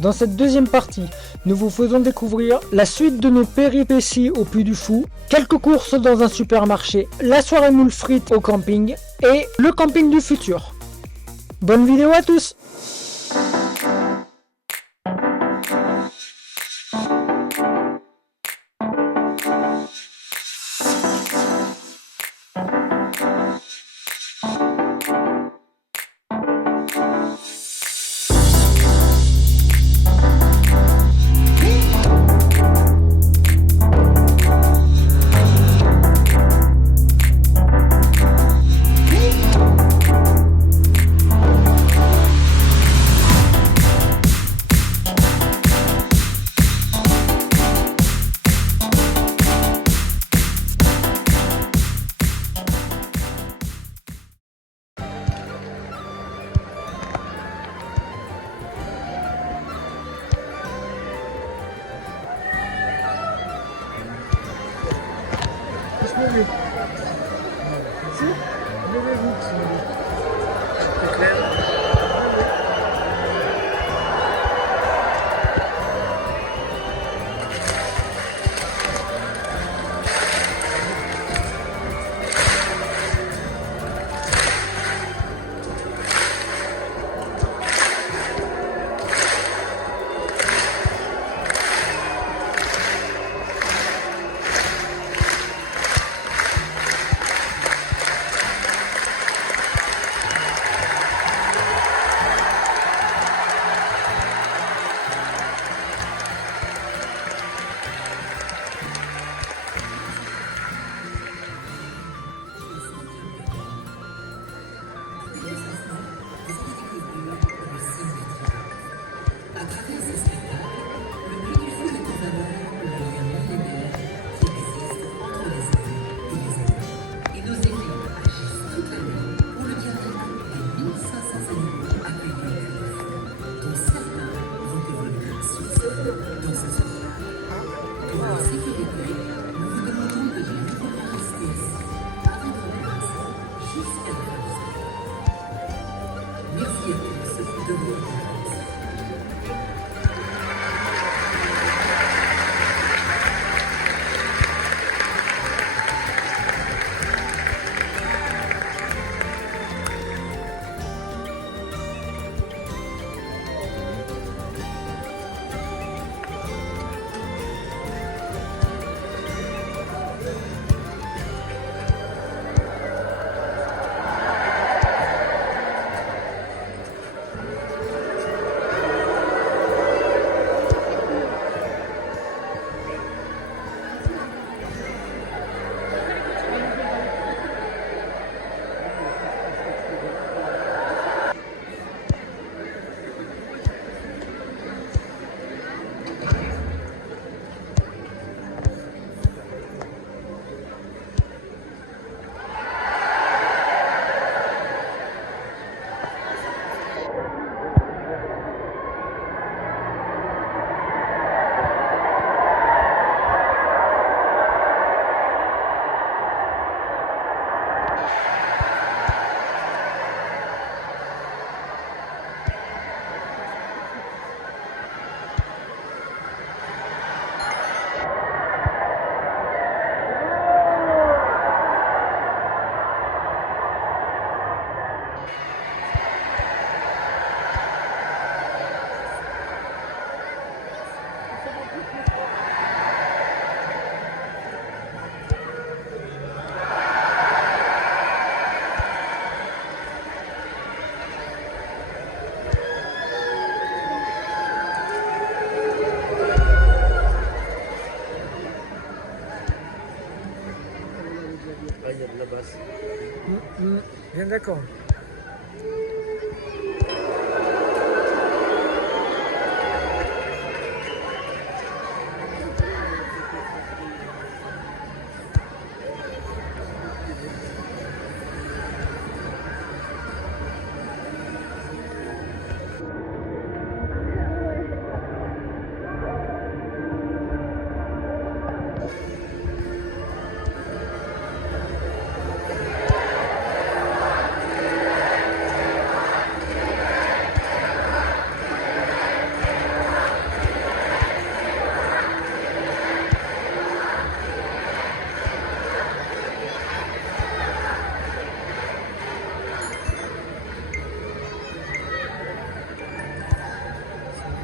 Dans cette deuxième partie, nous vous faisons découvrir la suite de nos péripéties au Puy du Fou, quelques courses dans un supermarché, la soirée moule frites au camping et le camping du futur. Bonne vidéo à tous! Levez. Si, levez-vous. C'est clair. Ah, il y a de la basse. Bien d'accord.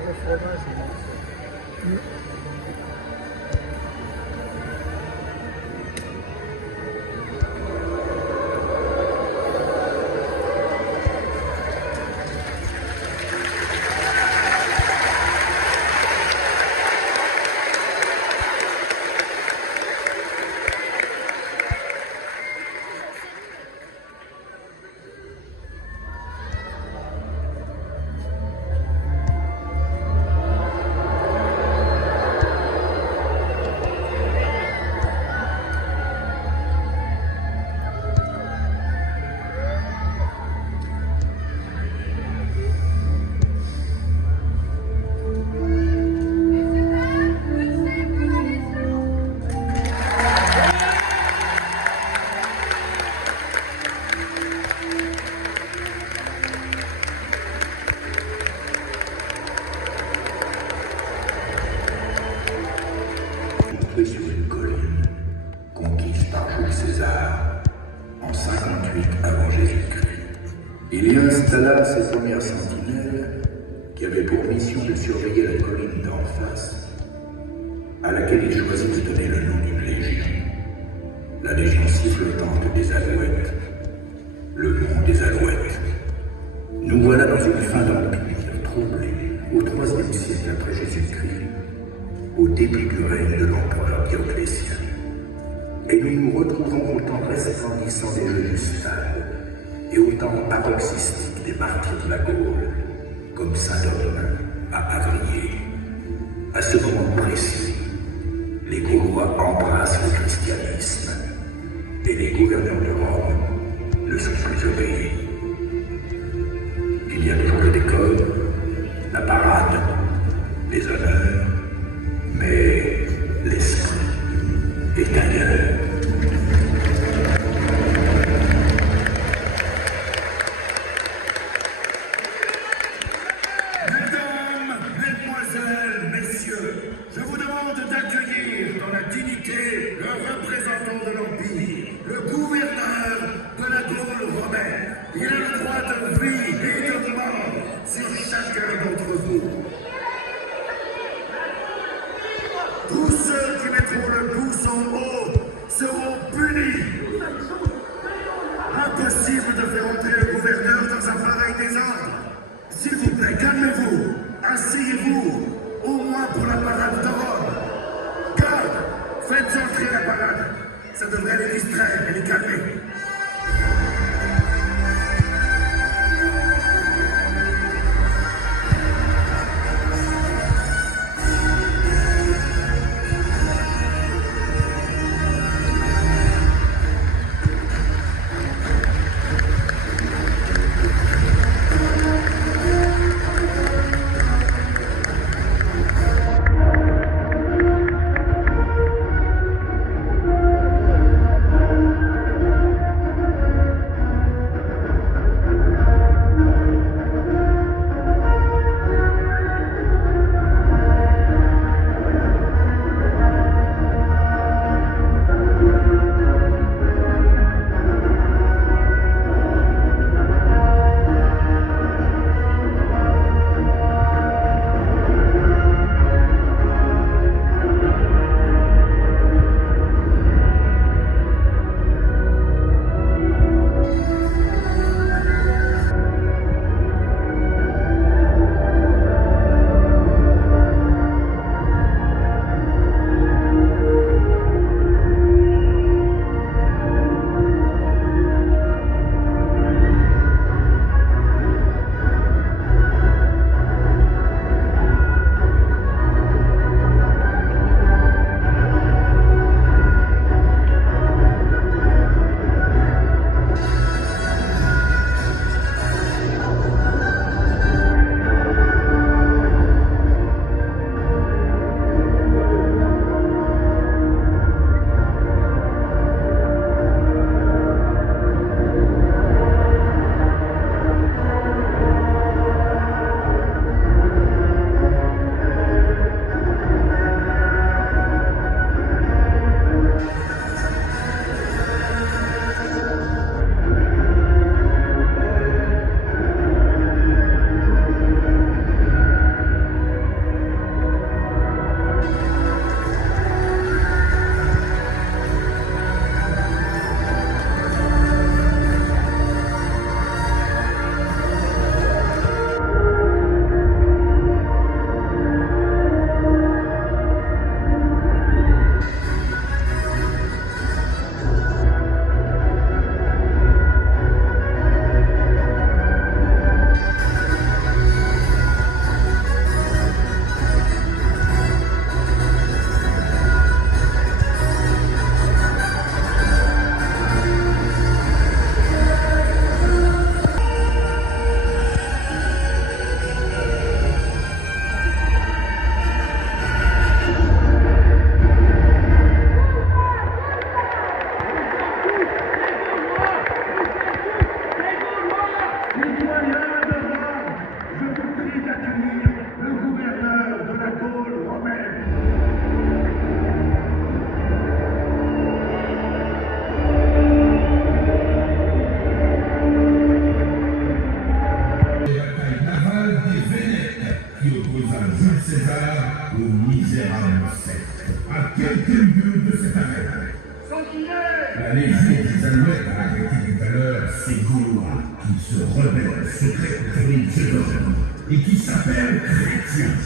Le fromage, sur une colline conquise par Jules César en 58 avant Jésus-Christ. Il y installa ses premières sentinelles qui avaient pour mission de surveiller la colline d'en face, à laquelle il choisit de donner le nom d'une légion, la légion sifflotante des Alouettes, le mont des Alouettes. Nous voilà dans une fin d'empire troublée au IIIe siècle après Jésus-Christ, au début du règne de l'empereur Dioclétien. Et nous nous retrouvons au temps resplendissant des jeux du stade et au temps paroxystique des martyrs de la Gaule, comme Saint-Domingue à Avrier. À ce moment précis, les Gaulois embrassent le christianisme et les gouverneurs de Rome ne sont plus obéis. Il y a toujours le décor, la parade, les honneurs, mais l'esprit est ailleurs. Mesdames, Mesdemoiselles, Messieurs, je vous demande d'accueillir dans la dignité le représentant de l'Empire, le gouverneur de la Gaule romaine. Il a le droit de vie et de mort sur chacun d'entre vous. Tous ceux qui mettront le pouce en haut seront punis. Impossible de faire entrer le gouverneur dans un pareil désordre. S'il vous plaît, calmez-vous. Asseyez-vous, au moins pour la parade de Rome. Garde, faites entrer la parade. Ça devrait les distraire et les calmer. qui opposa Jules César au misérable Cèsar. À quelques lieues de cette arène, la légion des Alouettes a arrêté tout à l'heure ces Gaulois qui se rebellent secrètement les dieux d'Orient et qui s'appellent chrétiens.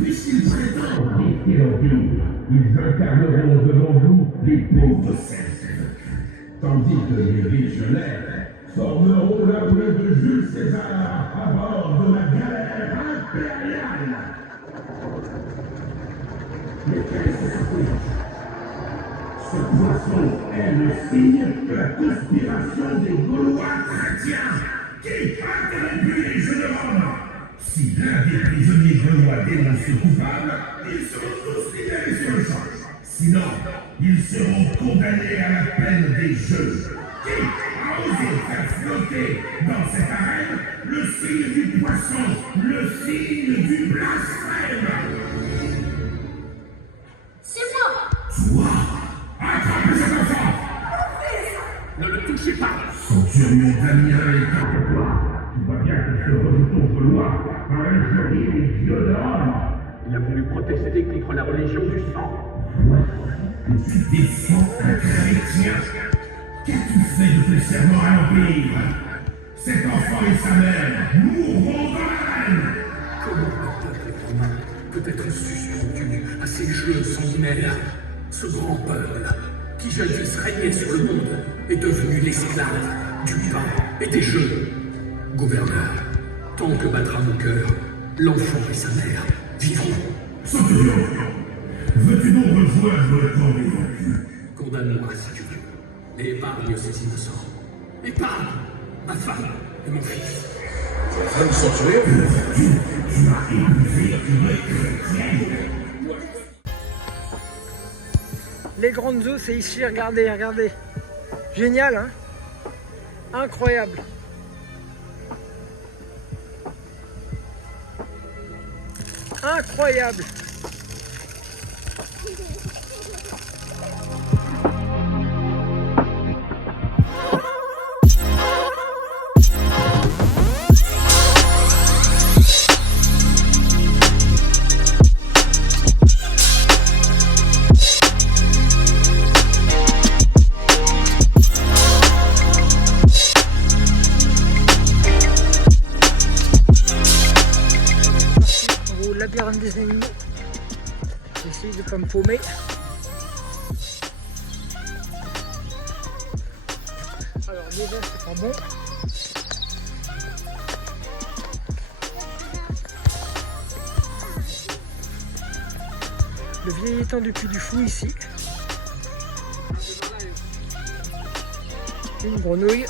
Puisqu'ils prétendent défier l'Empire, ils incarneront devant vous les pauvres Celtes. Tandis que les légionnaires formeront l'armée de Jules César à bord de la galère impériale. Mais quelle surprise! Ce poisson est le signe de la conspiration des Gaulois chrétiens qui a corrompu les jeux de Rome. Si l'un des prisonniers gaulois dénonce le coupable, ils seront tous libérés sur le champ. Sinon, ils seront condamnés à la peine des jeux. Qui a osé faire flotter dans cette arène le signe du poisson, le signe du blasphème? C'est moi! Toi, attrapez cet enfant! Ne le touchez pas! Centurion Damien est contre toi. Tu vois bien que ce rejeton gaulois a injurié les dieux de Rome. Il a voulu protester contre la religion du sang. Que tu défends un chrétien. Qu'as-tu fait de tes serments à l'Empire? Cet enfant et sa mère mourront dans l'arène. Comment le peuple romain peut être suspendu à ces jeux sanguinaires? Ce grand peuple, qui jadis régnait sur le monde, est devenu l'esclave du pain et des jeux. Gouverneur, tant que battra mon cœur, l'enfant et sa mère vivront. Centurion, veux-tu donc rejoindre le camp des vaincus? Condamne-moi si tu veux, mais épargne ces innocents. Épargne ma femme et mon fils. Femme centurion, tu as épousé une chrétienne. Les grandes œufs, c'est ici, regardez, regardez. Génial, hein? Incroyable. Incroyable. Labyrinthe des animaux. J'essaye de pas me paumer. Alors déjà c'est pas bon. Le vieil étang du Puy du Fou ici. Une grenouille.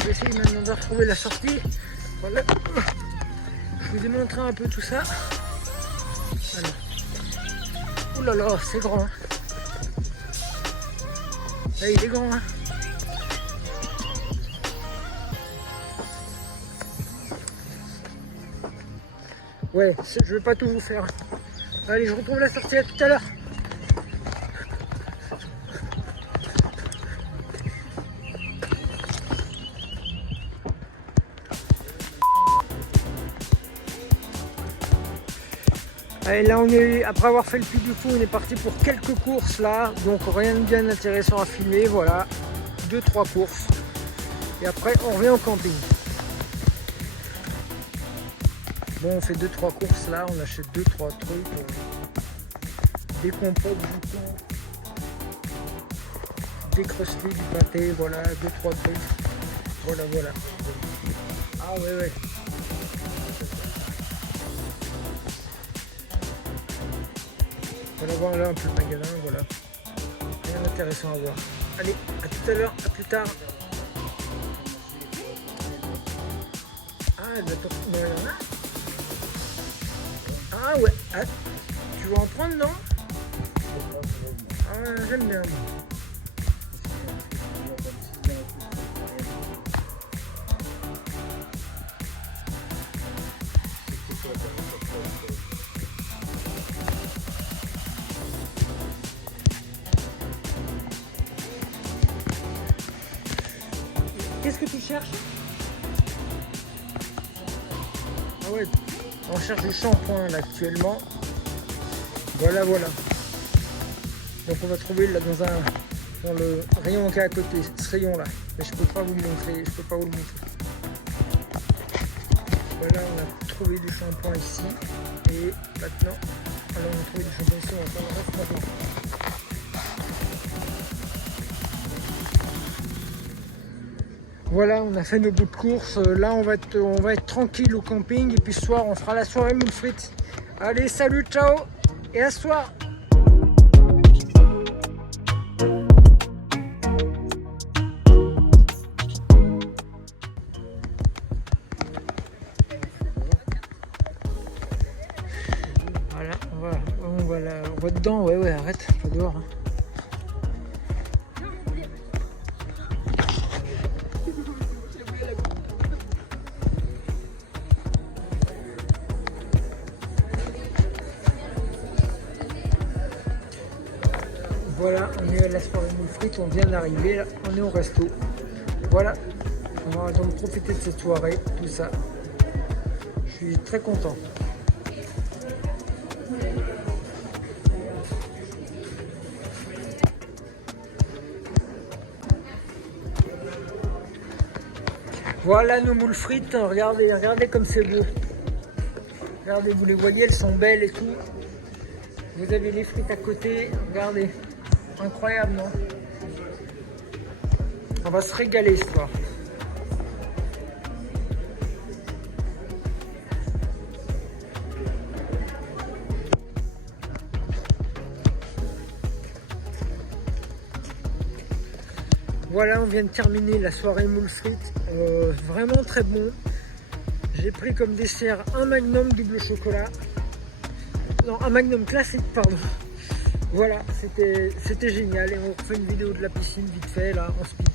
Je vais essayer maintenant de retrouver la sortie. Voilà. Je vous ai montré un peu tout ça. Alors. Ouh là là, c'est grand. Hein. Là, il est grand. Hein. Ouais, je vais pas tout vous faire. Allez, je retrouve la sortie à tout à l'heure. Allez, là on est, après avoir fait le Puy du Fou, on est parti pour quelques courses là, donc rien de bien intéressant à filmer, voilà, 2-3 courses, et après on revient au camping. Bon, on fait 2-3 courses là, on achète 2-3 trucs, des compotes, du thon, des crustés, du pâté, voilà, 2-3 trucs, voilà. Ah ouais. Voilà, voir là un peu le magasin, voilà. Rien d'intéressant à voir. Allez, à tout à l'heure, à plus tard. Ah, elle va te... Non, il y en a. Ah ouais, ah, tu vas en prendre, non? Ah, j'aime bien. Qu'est-ce que tu cherches? Ah ouais, on cherche du shampoing là actuellement. Voilà, voilà. Donc on va trouver là dans le rayon qui est à côté, ce rayon là. Mais je peux pas vous le montrer, je peux pas vous le montrer. Voilà, on a trouvé du shampoing ici. Et maintenant, alors on a trouvé du shampoing ici, on va faire le reste maintenant. Voilà, on a fait nos bouts de course. Là, on va être tranquille au camping. Et puis ce soir, on fera la soirée moules frites. Allez, salut, ciao. Et à ce soir. Voilà, on va dedans. Ouais, arrête, pas dehors. Hein. Voilà, on est à la soirée moules frites, on vient d'arriver, là, on est au resto. Voilà, on va donc profiter de cette soirée, tout ça. Je suis très content. Voilà nos moules frites, regardez, regardez comme c'est beau. Regardez, vous les voyez, elles sont belles et tout. Vous avez les frites à côté, regardez. Incroyable, non? On va se régaler ce soir. Voilà, on vient de terminer la soirée moules frites. Vraiment très bon. J'ai pris comme dessert un magnum double chocolat. Non, un magnum classique, pardon. Voilà, c'était génial. Et on refait une vidéo de la piscine vite fait, là, en speed.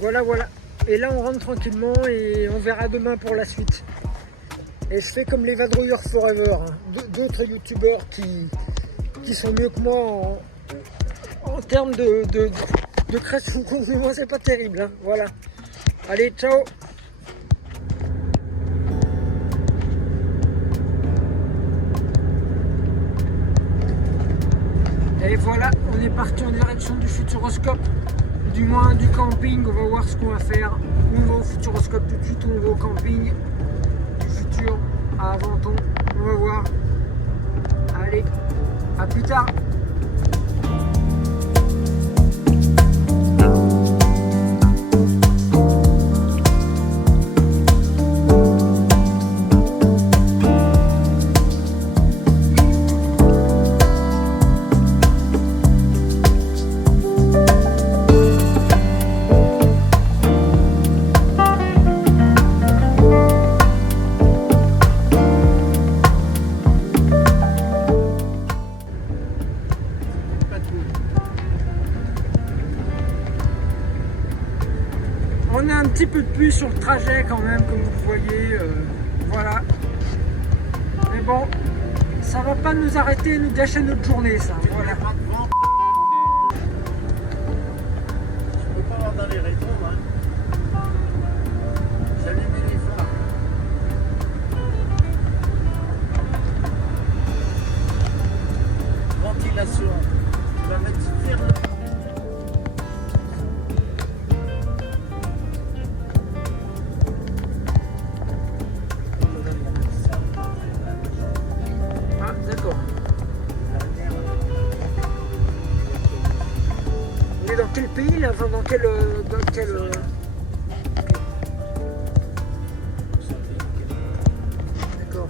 Voilà, voilà. Et là, on rentre tranquillement et on verra demain pour la suite. Et je fais comme les vadrouilleurs forever. Hein. D'autres youtubeurs qui sont mieux que moi en termes de création de contenu. Moi, c'est pas terrible. Hein. Voilà. Allez, ciao! Et voilà, on est parti en direction du Futuroscope, du moins du camping. On va voir ce qu'on va faire. On va au Futuroscope tout de suite, on va au camping du futur à Aventon. On va voir. Allez, à plus tard. On a un petit peu de pluie sur le trajet quand même, comme vous le voyez, voilà. Mais bon, ça va pas nous arrêter et nous gâcher notre journée, ça. Voilà. Je peux pas avoir dans les rétros, hein. J'allume les phares. Ventilation. Tu vas mettre faire le... Dans quel pays là, enfin, dans quel D'accord.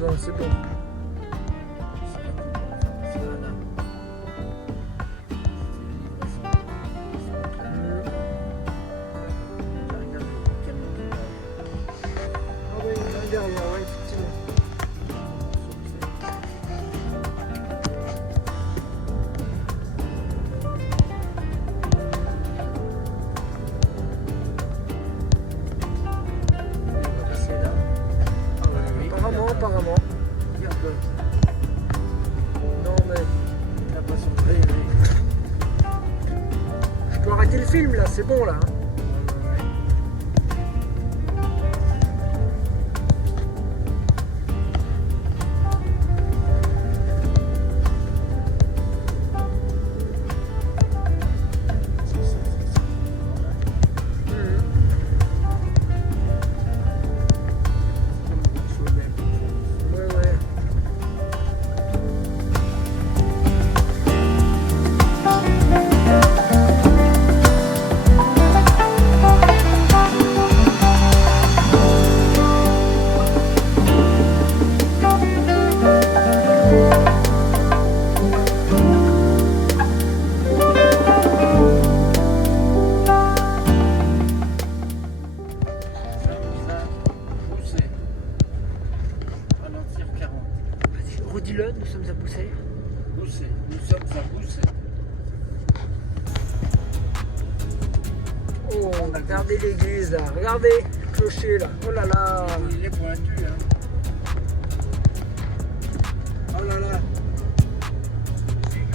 Non, c'est bon. Ah oui, là derrière, ouais, effectivement. Apparemment. Non mais je peux arrêter le film là, c'est bon là. Hein. Redis-le, nous sommes à Boussay. Boussay, nous sommes à Boussay. Oh, regardez l'église là, regardez le clocher là, oh là là. Il est pointu, hein. Oh là là.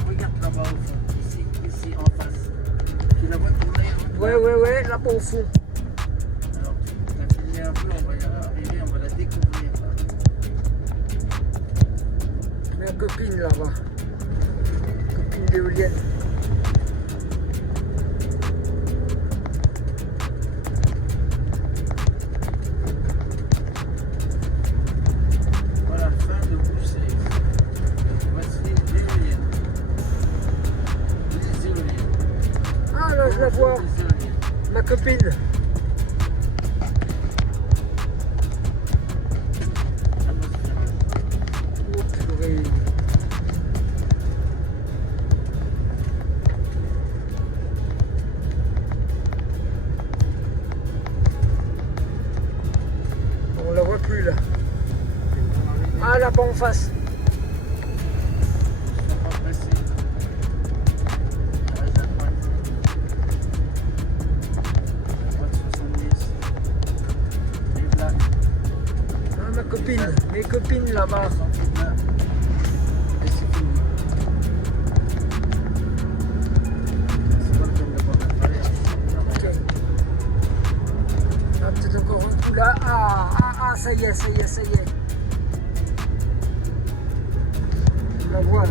Regarde là-bas au fond, ici en face. Tu la vois tourner, hein? Ouais, là-bas au fond. Alors, t'as filmé un peu, on va y arriver, on va la découvrir. Ma copine là-bas. Copine d'éolienne. Voilà, fin de Boussay. Voici l'éolienne. Les éoliennes. Ah là, je la vois. Les éoliennes. Ma copine. Oh purée. On la voit plus là. Ah là-bas en face. On va passer. À droite. À droite 70. Et là, Ah, ma copine. Mes copines là-bas. là. Et c'est fini. C'est pas le temps d'avoir la falaise. Ok. Ah, peut-être encore un coup là. Ah, ça y est. Je la vois là.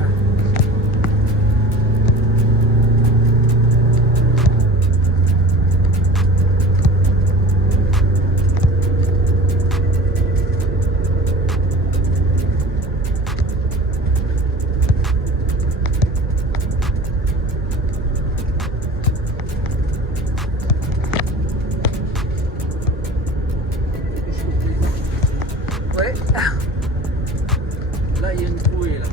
Ouais. Là, il y a une bouée là.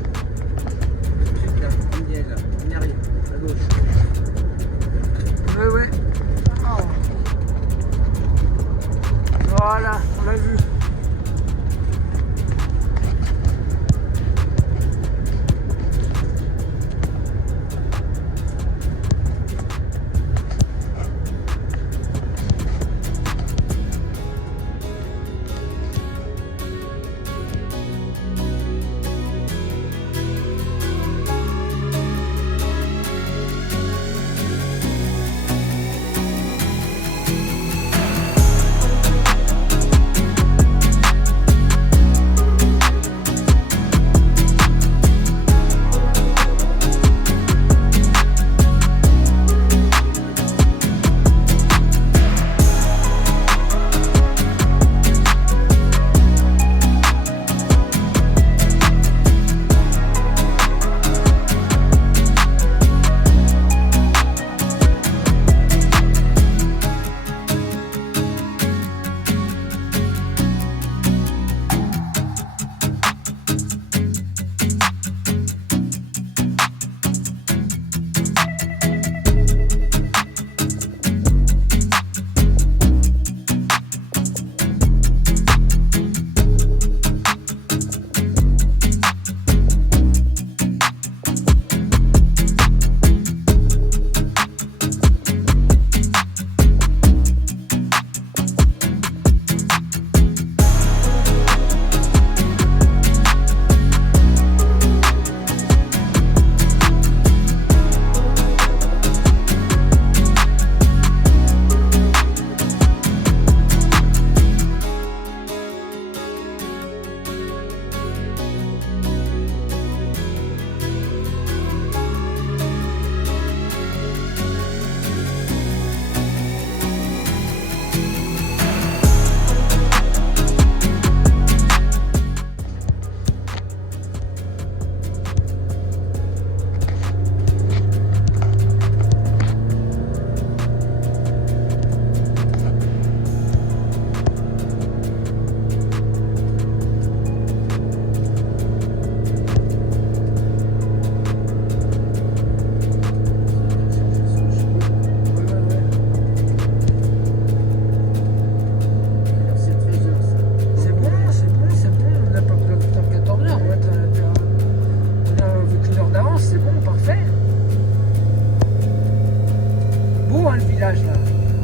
village là,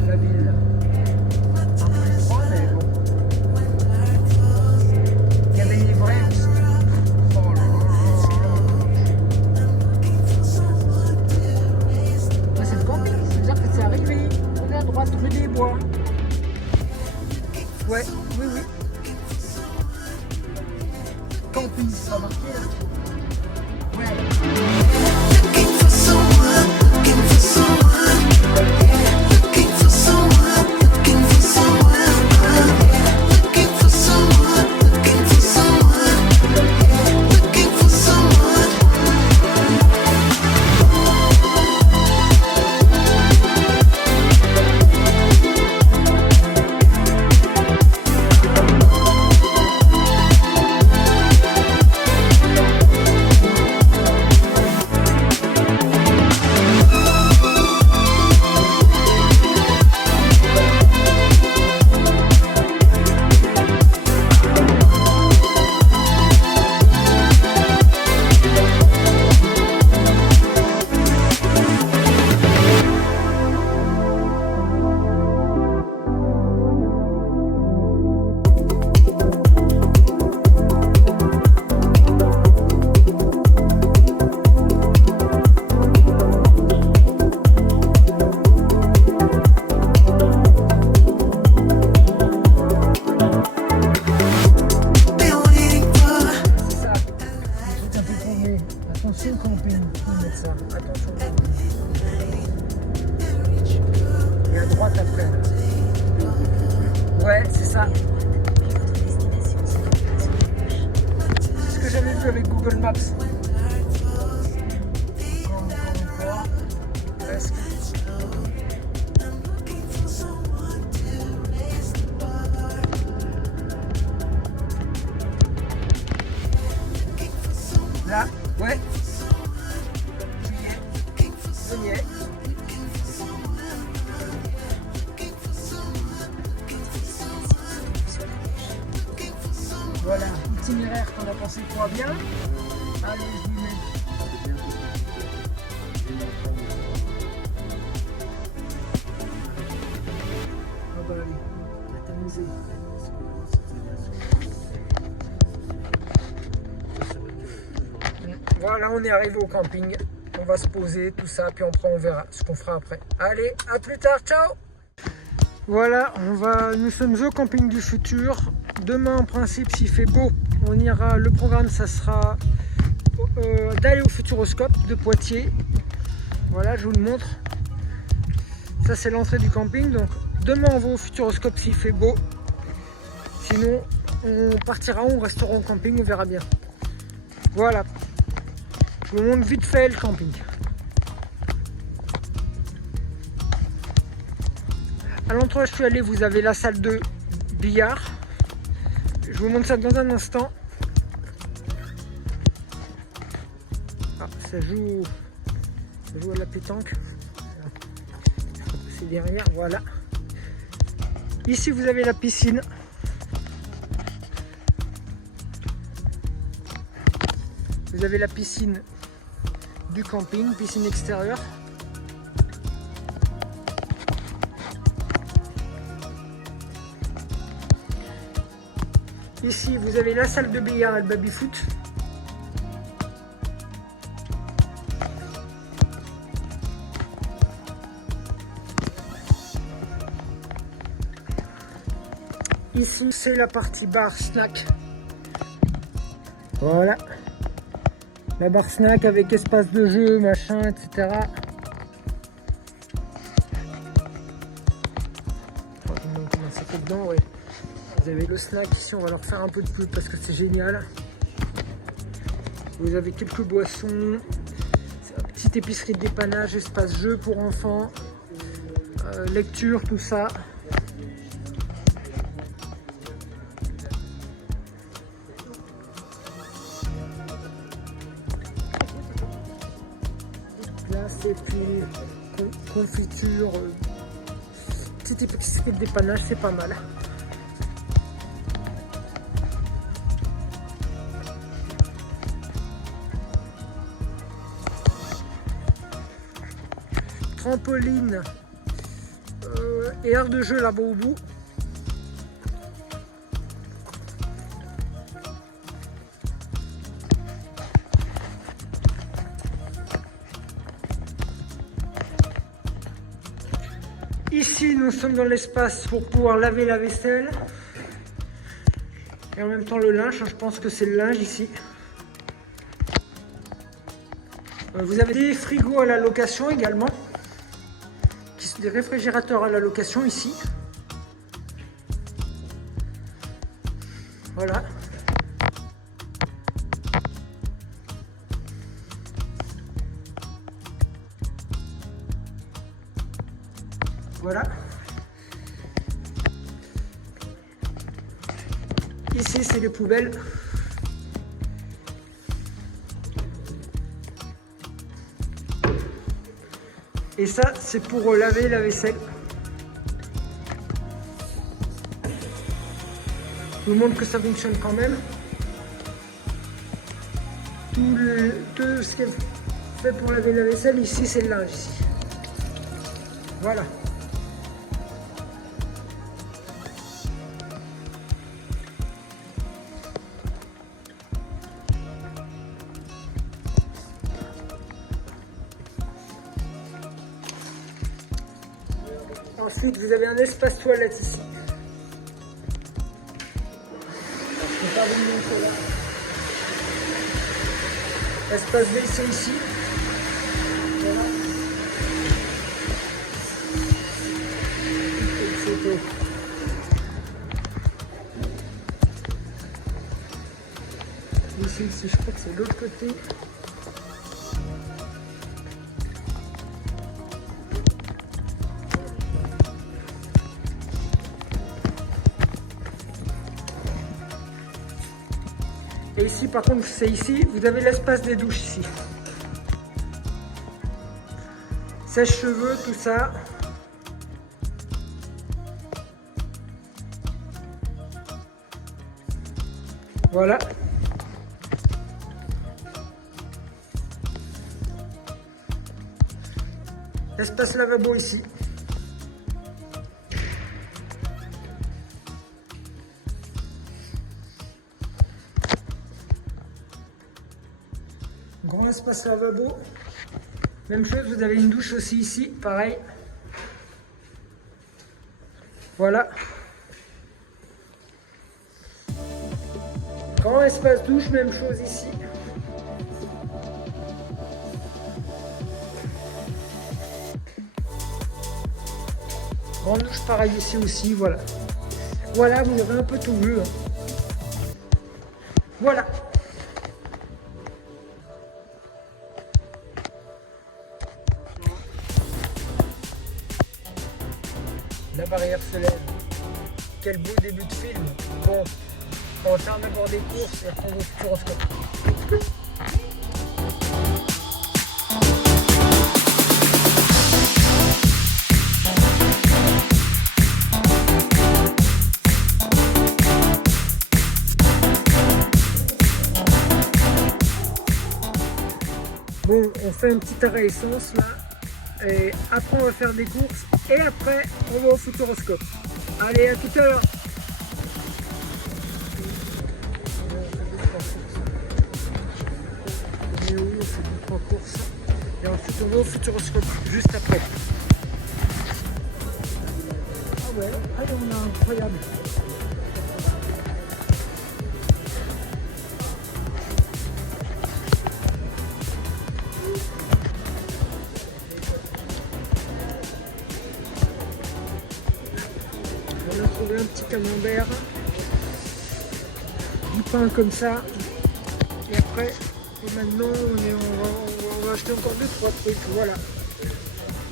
la ville là. Un peu froid, mais bon. Il y avait une livrée aussi. Oh là là. Ah, c'est le camping, c'est-à-dire que c'est arrivé. On est à droite, rue des Bois. Ouais, oui, oui. Camping, ça va marquer là. Ouais. Looking for someone, looking for someone, looking for someone, looking for someone, looking for someone, looking for someone, looking for someone. Been waiting for. C'est ça. Le truc un peu paumé. Attention camping, faut mettre ça. Attention. Et à droite après. Ouais, c'est ça. C'est ce que j'avais vu avec Google Maps. Encore une fois. Presque. Là, ouais. On y est. Voilà, itinéraire qu'on a pensé quoi bien. Allez, je vous mets. Ah bah allez, on va t'amuser. Voilà, on est arrivé au camping. On va se poser, tout ça, puis après on verra ce qu'on fera après. Allez, à plus tard, ciao! Voilà, nous sommes au camping du futur. Demain, en principe, s'il fait beau, on ira. Le programme, ça sera d'aller au Futuroscope de Poitiers. Voilà, je vous le montre. Ça, c'est l'entrée du camping. Donc, demain, on va au Futuroscope s'il fait beau. Sinon, on partira, on restera au camping, on verra bien. Voilà. Je vous montre vite fait le camping. À l'endroit où je suis allé, vous avez la salle de billard. Je vous montre ça dans un instant. Ah, ça joue à la pétanque. C'est derrière, voilà. Ici, vous avez la piscine. Vous avez la piscine du camping, piscine extérieure. Ici, vous avez la salle de billard et le baby-foot. Ici, c'est la partie bar snack. Voilà. La bar snack avec espace de jeu, machin, etc. Comment ça fait dedans, ouais. Vous avez le snack ici, on va leur faire un peu de pub parce que c'est génial. Vous avez quelques boissons, petite épicerie de dépannage, espace jeu pour enfants, lecture, tout ça. Glace et puis confiture, petite épicerie de dépannage, c'est pas mal. Trampoline et aire de jeu là-bas au bout. Ici, nous sommes dans l'espace pour pouvoir laver la vaisselle. Et en même temps le linge, je pense que c'est le linge ici. Vous avez des frigos à la location également. Des réfrigérateurs à la location ici. Voilà. Voilà. Ici, c'est les poubelles. Et ça, c'est pour laver la vaisselle. Je vous montre que ça fonctionne quand même. Tout ce qui est fait pour laver la vaisselle, ici, c'est le linge. Ici. Voilà. Ensuite, vous avez un espace toilette ici. Je peux pas vous le montrer là. Espace WC ici. Voilà. Etc. Ici, je crois que c'est de l'autre côté. Et ici, par contre, c'est ici, vous avez l'espace des douches ici. Sèche-cheveux, tout ça. Voilà. Espace lavabo ici. Grand espace lavabo. Même chose, vous avez une douche aussi ici, pareil. Voilà. Grand espace douche, même chose ici. Grande douche, pareil ici aussi, voilà. Voilà, vous avez un peu tout vu. Voilà. La barrière se lève. Quel beau début de film. Bon, on va faire d'abord des courses et reprendre au futuroscope. Bon, on fait un petit arrêt essence là. Et après on va faire des courses et après on va au futuroscope. Allez, à tout à l'heure. On fait 2-3 courses et ensuite on va au futuroscope juste après. Ah ouais, allez, on a incroyable. On a trouvé un petit camembert, du pain comme ça, et après, maintenant on va acheter encore 2-3 trucs, voilà.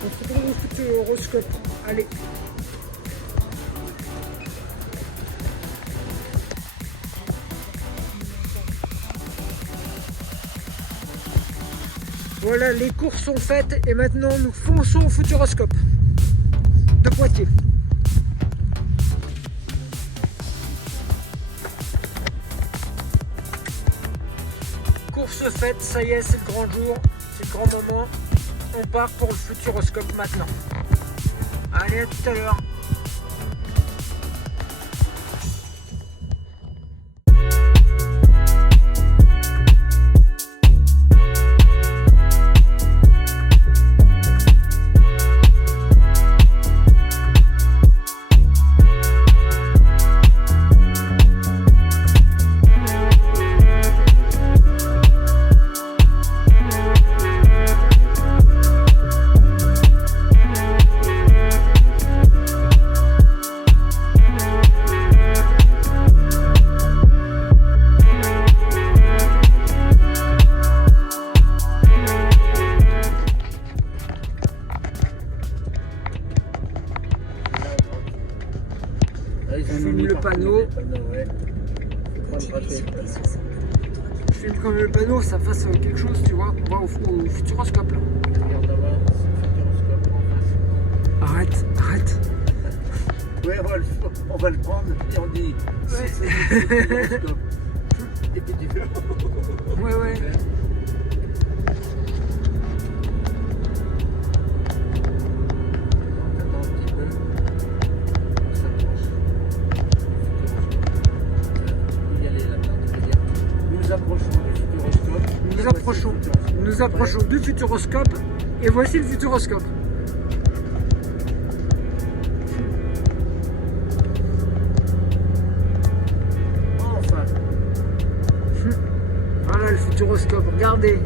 On se retrouve au futuroscope, allez. Voilà, les courses sont faites et maintenant nous fonçons au futuroscope de Poitiers. Course faite, ça y est, c'est le grand jour, c'est le grand moment. On part pour le futuroscope maintenant. Allez, à tout à l'heure. panneau. Ouais. Écran de raté. Je filme quand même le panneau, ça fasse quelque chose, tu vois. On va au futuroscope là. Regarde là-bas, c'est le futuroscope en face. Arrête. Ouais, on va le prendre et on dit Ouais. c'est le futuroscope. Et puis tu veux. Ouais. Attends un petit peu. On s'approche. Il y aller là-dedans, tu veux dire. Nous approchons du futuroscope. Nous approchons du futuroscope et voici le futuroscope. Enfin. Voilà le futuroscope, regardez.